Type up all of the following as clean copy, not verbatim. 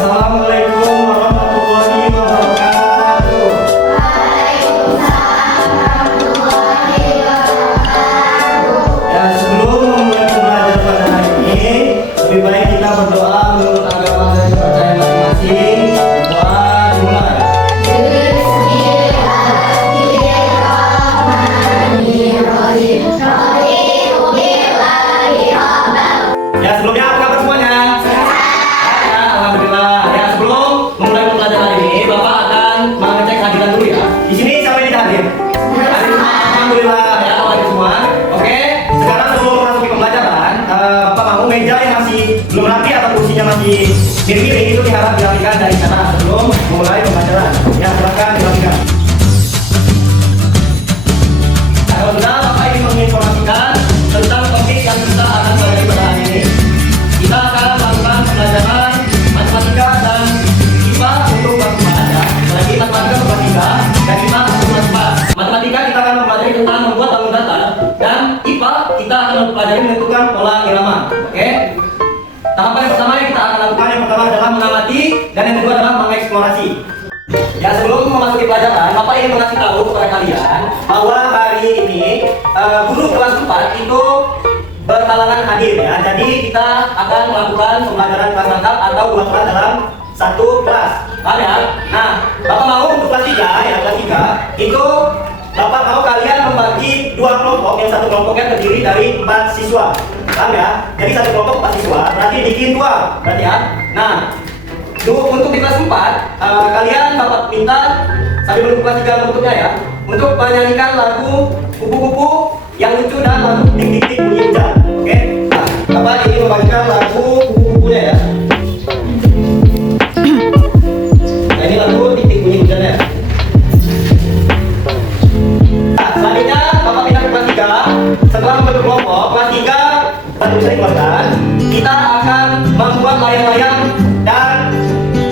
Assalamualaikum warahmatullahi wabarakatuh. Ya, sebelum memulai pembelajaran pada hari ini, lebih baik kita berdoa menurut agama dan kepercayaan masing-masing. Doa dimulai. Ya, sebelumnya apa kabar semuanya? Ya, alhamdulillah. Ya, sebelum memulai pembelajaran ini, Bapak akan mengecek hadiran dulu ya. Di sini siapa yang tidak hadir? Hadir semua. Alhamdulillah ya, hadir semua. Oke, sekarang sebelum memasuki pembelajaran, Bapak mau meja yang masih belum rapi atau kursinya masih miring-miring itu diharap dirapikan dari sana sebelum memulai pembelajaran. Ya, silakan dirapikan. Kalau sudah, Bapak ingin menginformasikan tentang topik yang kita akan pelajari pada hari ini. Kita akan melakukan pembelajaran matematika dan IPA untuk kelas 4 ya. Lagi matematika untuk kelas 3 dan IPA untuk kelas 4. Matematika kita akan mempelajari tentang membuat bangun datar dan IPA kita akan mempelajari menentukan pola irama. Oke? Tahapan yang pertama yang kita akan lakukan yang pertama adalah mengamati dan yang kedua adalah mengeksplorasi. Ya, sebelum memasuki pelajaran, Bapak ingin mengasih tahu kepada kalian bahwa hari ini guru kelas 4 itu berhalangan hadir ya. Jadi kita akan melakukan pembelajaran kelas lengkap atau 2 kelas dalam 1 kelas. Paham ya? Nah, Bapak mau untuk kelas 3 ya, kelas 3 itu Bapak mau kalian membagi 2 kelompok, yang satu kelompoknya terdiri dari 4 siswa. Paham ya? Jadi satu kelompok 4 siswa, berarti bikin 2, berarti ya. Nah, untuk di kelas 4, kalian Bapak minta sambil menunggu kelas 3 bentuknya ya, untuk menyanyikan lagu kupu-kupu yang lucu dan lagu tik-tik-tik bunyi hujan. Oke? Nah, Bapak ingin membagikan lagu kupu-kupunya ya. Nah, ini lagu tik-tik bunyi hujan ya. Nah, selanjutnya Bapak pindah ke kelas 3. Setelah membentuk kelompok, kelas 3 tadi bisa dikeluarkan. Kita akan membuat layang-layang dan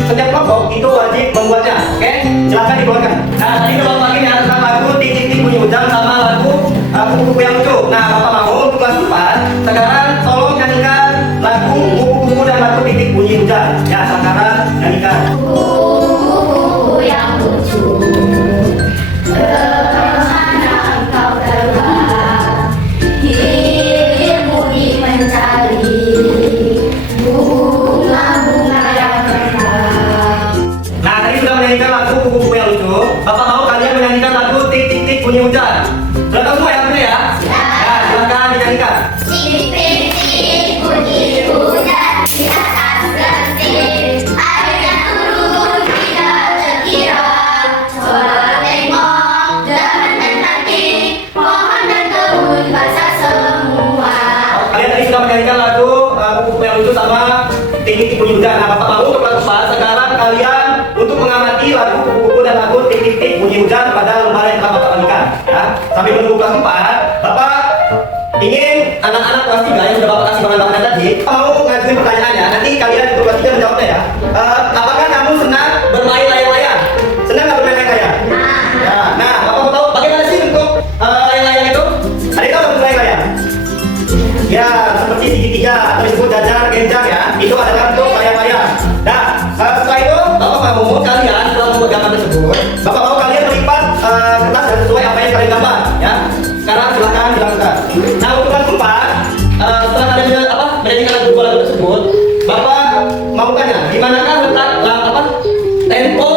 setiap kelompok itu wajib membuatnya. Oke? Silahkan dikeluarkan. Nah, tadi Bapak lagi ya tentang lagu tik-tik-tik bunyi hujan sama lagu kupu-kupu yang lucu. Nah, Bapak mau untuk kelas 4 sekarang tolong nyanyikan lagu kupu-kupu dan lagu tik-tik bunyi hujan. Ya, sekarang nyanyikan. Kupu-kupu yang lucu, kemana engkau terbang? Hilirmu mencari bunga-bunga yang mekar. Nah, tadi sudah menyanyikan lagu kupu-kupu yang lucu. Bapak mau kalian menyanyikan lagu tik-tik-tik bunyi hujan. Sudah tahu semua ya, benar ya? Ya, silakan dinyanyikan. Tik-tik-tik bunyi hujan di atas genting, airnya turun tidak terkira. Coba tengok jangan nanti, pohon dan kebun basah semua. Kalian tadi sudah menyanyikan lagu kupu-kupu yang lucu sama tik-tik bunyi hujan. Nah, Bapak mau untuk kelas 4 sekarang kalian untuk mengamati lagu kupu-kupu dan lagu tik-tik bunyi hujan pada lembaran yang telah Bapak bagikan ya. Sambil menunggu kelas 4, Bapak ingin anak-anak kelas 3 yang sudah Bapak kasih bahan-bahan tadi mau ngajuin pertanyaannya. Nanti kalian untuk kelas 3 menjawabnya ya. Apakah kamu senang bermain layang-layang? Senang nggak bermain layang-layang? Ya. Nah, Bapak mau tahu bagaimana sih bentuk layang-layang itu? Ada yang tahu bentuk layang-layang? Ya, seperti segitiga atau disebut jajar genjang ya. Itu adalah bentuk layang-layang. Nah, setelah itu Bapak mau kalian setelah membuat gambar tersebut, Bapak mau kalian melipat kertas dan sesuai apa yang kalian gambar ya. Sekarang silakan dilakukan. Nah, untuk kelas 4 setelah kalian menyanyikan lagu tersebut, Bapak mau tanya di manakah letak tempo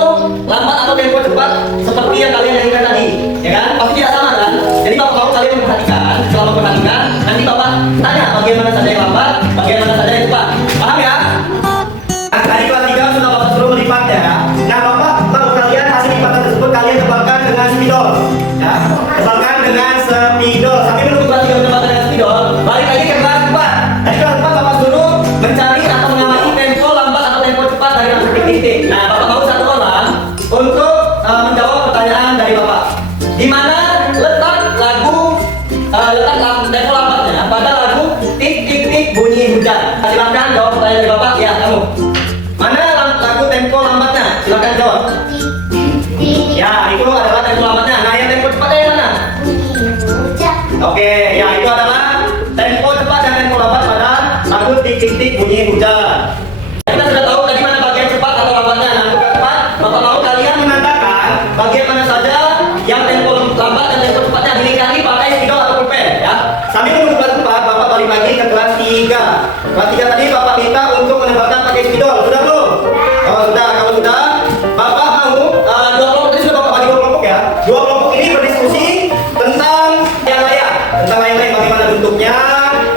lambat atau tempo cepat seperti yang kalian nyanyikan tadi, ya kan? Pasti tidak sama kan? Jadi Bapak mau kalian memperhatikan. Setelah memperhatikan, nanti Bapak tanya bagian mana saja yang lambat, bagian mana saja yang cepat. Paham ya? Nah, tadi kelas 3 sudah Bapak suruh melipat ya. Nah, Bapak mau kalian hasil lipatan tersebut kalian tebalkan dengan spidol ya. Tebalkan dengan spidol. Sambil menunggu kelas 3 menyebarkan dengan spidol, balik lagi ke kelas 4. Tadi kelas 4 Bapak suruh mencari atau mengamati tempo lambat atau tempo cepat dari lagu tik-tik. Nah, Bapak mau satu orang untuk menjawab pertanyaan dari Bapak. Di mana letak tempo lambatnya pada lagu tik-tik-tik bunyi hujan? Silakan jawab pertanyaan dari Bapak. Ya, kamu. Mana lagu tempo lambatnya? Silakan jawab. Ya, itu adalah tempo lambatnya. Nah, yang tempo cepatnya yang mana? Oke, ya itu adalah tempo cepat dan tempo lambat pada lagu tik-tik-tik bunyi hujan. Kita sudah tahu tadi mana bagian cepat lagi ke kelas 3. Kelas 3 tadi Bapak minta untuk menembakkan pakai spidol. Sudah belum? Kalau sudah, Bapak mau dua kelompok tadi sudah Bapak bagi dua kelompok ya. Dua kelompok ini berdiskusi tentang layang-layang, bagaimana bentuknya,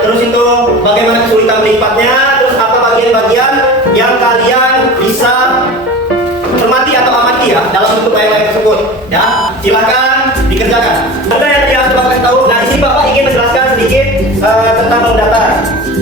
terus itu bagaimana kesulitan melipatnya, terus apa bagian-bagian yang kalian bisa cermati atau amati ya dalam bentuk layang-layang tersebut. Ya, silakan dikerjakan. Ada yang tidak Bapak kasih tahu. Nah, di sini Bapak ingin menjelaskan sedikit tentang bangun datar.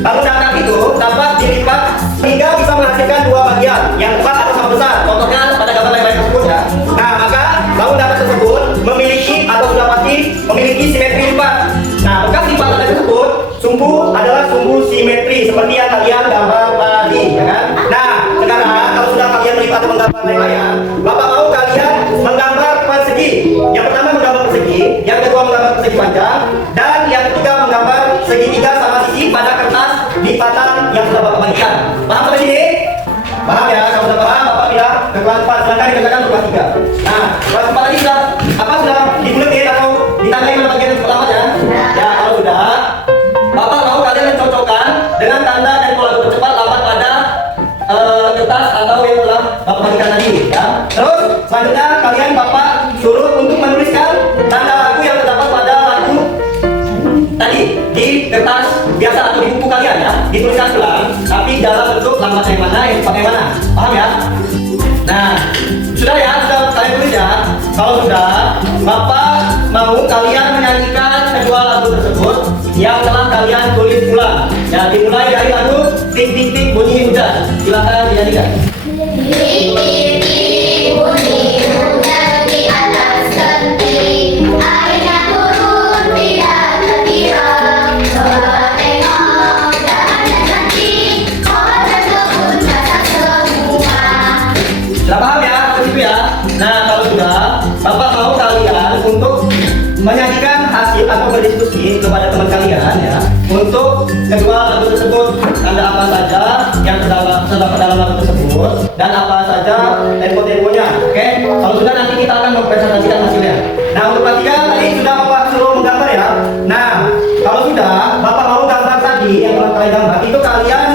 Bangun datar itu dapat dilipat hingga bisa menghasilkan dua bagian yang tepat atau sama besar. Contohnya pada gambar layang-layang tersebut ya. Nah, maka bangun datar tersebut memiliki atau sudah pasti memiliki simetri lipat. Nah, bekas lipatan tersebut sumbu adalah sumbu simetri seperti yang kalian gambar tadi, ya kan? Nah, sekarang kalau sudah kalian melipat atau menggambar layang-layang, Bapak mau kalian menggambar persegi. Yang pertama menggambar persegi, yang kedua menggambar persegi panjang, dan yang ketiga menggambar segitiga sama sisi pada kertas lipatan yang sudah Bapak bagikan. Paham sampai sini? Paham ya? Kalau sudah paham, Bapak pindah ke kelas 4. Silakan dikerjakan untuk kelas 3. Nah, kelas 4 tadi sudah dibuletin atau ditandai pada bagian pertama ya? Ya, kalau sudah, Bapak mau kalian mencocokkan dengan tanda dan pola percepat lambat pada kertas atau yang telah Bapak bagikan tadi ya. Terus selanjutnya kalian Bapak suruh untuk menuliskan tanda lagu yang terdapat pada lagu tadi di kertas biasa atau di buku kalian ya. Dituliskan ulang, tapi dalam bentuk lambat yang mana, yang pakai mana. Paham ya? Nah, sudah ya, sudah kalian tulis ya. Kalau sudah, Bapak mau kalian menyanyikan kedua lagu tersebut yang telah kalian tulis ulang. Ya, dimulai dari lagu Tik Tik Tik Bunyi Hujan. Silakan dinyanyikan. Titik-titik bunyi hujan di atas genting, airnya turun tidak terkira. Coba tengok jalannya cantik, pohon dan kebun basah semua. Sudah paham ya? Begitu ya. Nah, kalau sudah, Bapak mau kalian untuk menyajikan hasil atau berdiskusi kepada teman kalian ya untuk kedua lagu tersebut, tanda apa saja yang terdapat dalam lagu tersebut dan apa saja tempo-temponya. Oke, kalau sudah nanti kita akan mempresentasikan hasilnya. Nah, untuk kelas 3 tadi sudah Bapak suruh menggambar ya. Nah, kalau sudah Bapak mau gambar tadi yang telah kalian gambar itu kalian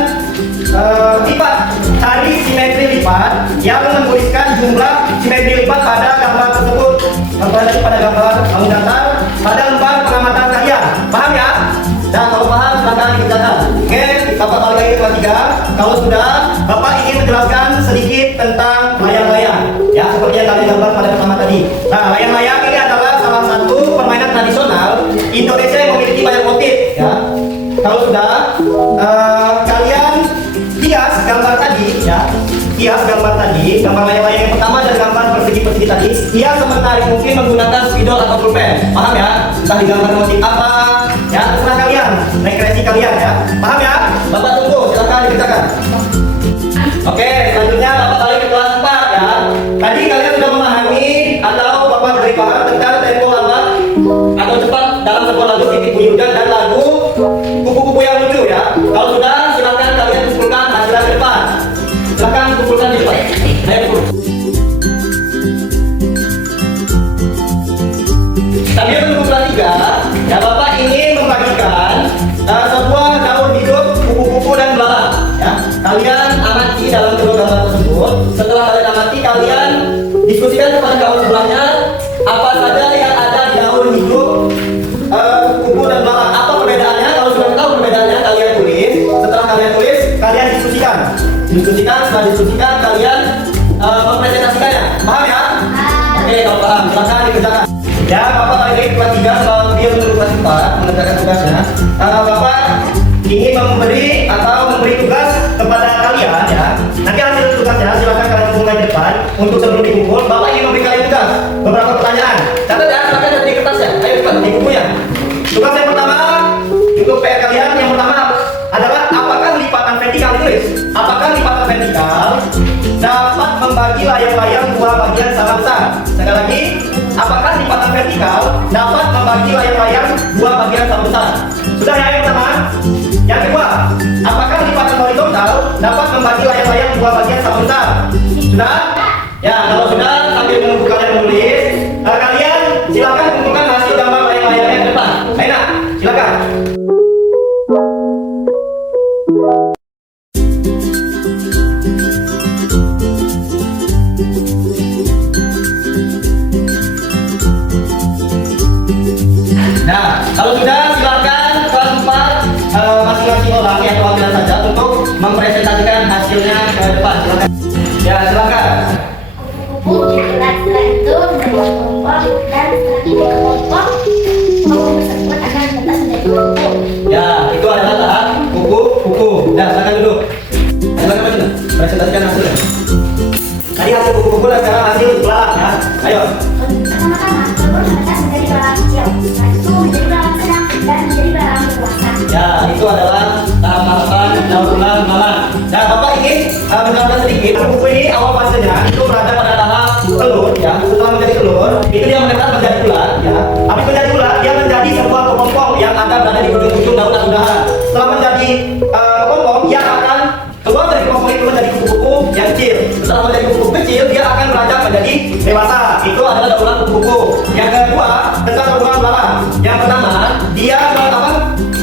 lipat, cari simetri lipat yang menuliskan jumlah simetri lipat pada gambar tersebut. Contohnya pada gambar bangun datar pada lembar pengamatan kalian. Paham ya? Nah, kalau paham silakan dikerjakan. Oke, Bapak balik lagi ke kelas 3. Kalau sudah, Bapak ingin menjelaskan sedikit tentang layang-layang. Ya, seperti yang kalian gambar pada pertama tadi. Nah, layang-layang ini adalah salah satu permainan tradisional Indonesia yang memiliki banyak motif. Ya, kalau sudah, kalian hias gambar tadi ya. Hias gambar tadi, gambar layang-layang yang pertama dan gambar persegi-persegi tadi, hias sementara mungkin menggunakan spidol atau pulpen. Paham ya? Entah digambar motif apa, ya terserah kalian, rekreasi kalian ya. Paham ya? Bapak tunggu, silakan dikerjakan. Oke, selanjutnya Bapak balik ke kelas 4 ya. Tadi kalian sudah memahami atau Bapak beri paham tentang tempo lambat atau cepat dalam sebuah lagu Titik Bunyi Hujan dan lagu Kupu-Kupu Yang Lucu ya. Kalau sudah, silakan kalian kumpulkan hasilnya ke depan. Silakan kumpulkan di depan. Ayo kumpul. Sambil menunggu kelas 3, ya Bapak ingin membagikan sebuah daun hidup kupu-kupu dan belalang. Ya, kalian amati dalam kedua gambar tersebut. Setelah kalian amati, kalian diskusikan kepada kawan sebelahnya apa saja yang ada di daun hidup kupu dan belalang. Apa perbedaannya? Kalau sudah tahu perbedaannya, kalian tulis. Setelah kalian tulis, kalian diskusikan. Setelah diskusikan, kalian mempresentasikannya. Paham ya? Oke, kalau paham, silakan dikerjakan. Ya, Bapak lagi kelas 3 sambil menunggu kelas 4 mengerjakan tugasnya. Bapak ingin memberi tugas kepada kalian ya. Nanti hasil tugasnya silakan kalian kumpulkan di depan. Untuk sebelum dikumpul, Bapak ingin memberi kalian tugas beberapa pertanyaan. Catat ya, silakan di kertasnya. Ayo cepat di bukunya. Tugas yang pertama untuk PR kalian yang pertama adalah apakah lipatan vertikal ditulis? Apakah lipatan vertikal dapat membagi layang-layang dua bagian sama besar? Sekali lagi, apakah lipatan vertikal dapat membagi layang-layang dua bagian sama besar? Sudah ya yang pertama. Yang kedua, apakah lipatan horizontal dapat membagi layang-layang dua bagian sama besar? Sudah? Ya, kalau sudah, sambil menunggu kalian menulis, kalian silakan kumpulkan hasil gambar layang-layang yang depan. Aina, silakan. presentasi atau ambilan saja untuk mempresentasikan hasilnya ke depan. Silakan. Ya, silakan. Kupu-kupu setelah itu berbuat kelompok dan setelah tiga kelompok kelompok tersebut akan bebas menjadi kupu-kupu. Ya, itu adalah tahap kupu-kupu. Ya, silakan duduk. Silakan maju. Presentasikan hasilnya. Tadi hasil kupu-kupu dan sekarang hasil belalang ya. Ayo. Pertama-tama, telur menetas menjadi belalang kecil. Setelah itu menjadi belalang sedang dan menjadi belalang dewasa. Ya, itu adalah tahap-tahapan daur ulang belalang. Dan Bapak ingin menjelaskan sedikit. Kupu ini awal fasenya itu berada pada tahap telur ya. Setelah menjadi telur, itu dia menetas menjadi ulat ya. Habis menjadi ulat, dia menjadi sebuah kepompong yang ada berada di ujung-ujung daun dan udahan. Setelah menjadi kepompong, dia akan keluar dari kepompong itu menjadi kupu-kupu yang kecil. Setelah menjadi kupu-kupu kecil, dia akan beranjak menjadi dewasa. Itu adalah daur ulang kupu-kupu. Yang kedua, tentang daur ulang belalang. Yang pertama, dia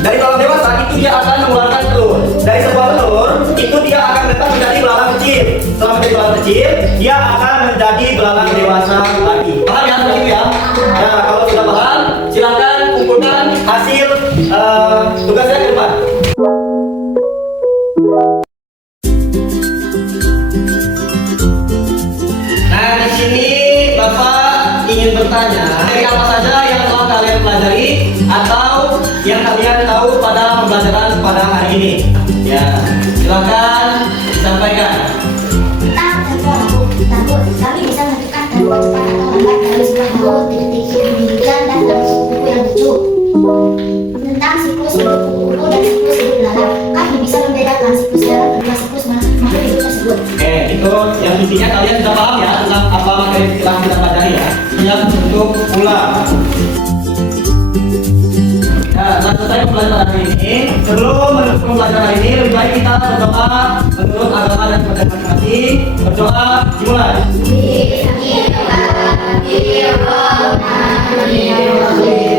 dari belalang dewasa itu dia akan mengeluarkan telur. Dari sebuah telur itu dia akan tetap menjadi belalang kecil. Setelah menjadi belalang kecil, dia akan menjadi belalang dewasa lagi. Paham ya seperti itu ya? Nah, kalau sudah paham, silakan kumpulkan hasil tugasnya ke depan. Nah, di sini Bapak ingin bertanya, dari apa saja yang telah kalian pelajari atau yang kalian tahu pada pembelajaran pada hari ini? Ya, silakan disampaikan. Takut, kami bisa menentukan tempo cepat atau lambat dalam sebuah laut, detik, hujan, dan dalam kupu-kupu yang lucu. Tentang siklus hidup kupu-kupu dan siklus hidup belalang, kami bisa membedakan siklus dalam kedua siklus makhluk hidup tersebut. Oke, itu yang intinya kalian sudah paham ya tentang apa materi yang telah kita pelajari ya. Siap untuk ulang. Ya, setelah selesai pembelajaran hari ini, sebelum menutup pembelajaran hari ini, lebih baik kita berdoa menurut agama dan kepercayaan masing-masing. Berdoa dimulai. Bismillahirrahmanirrahim.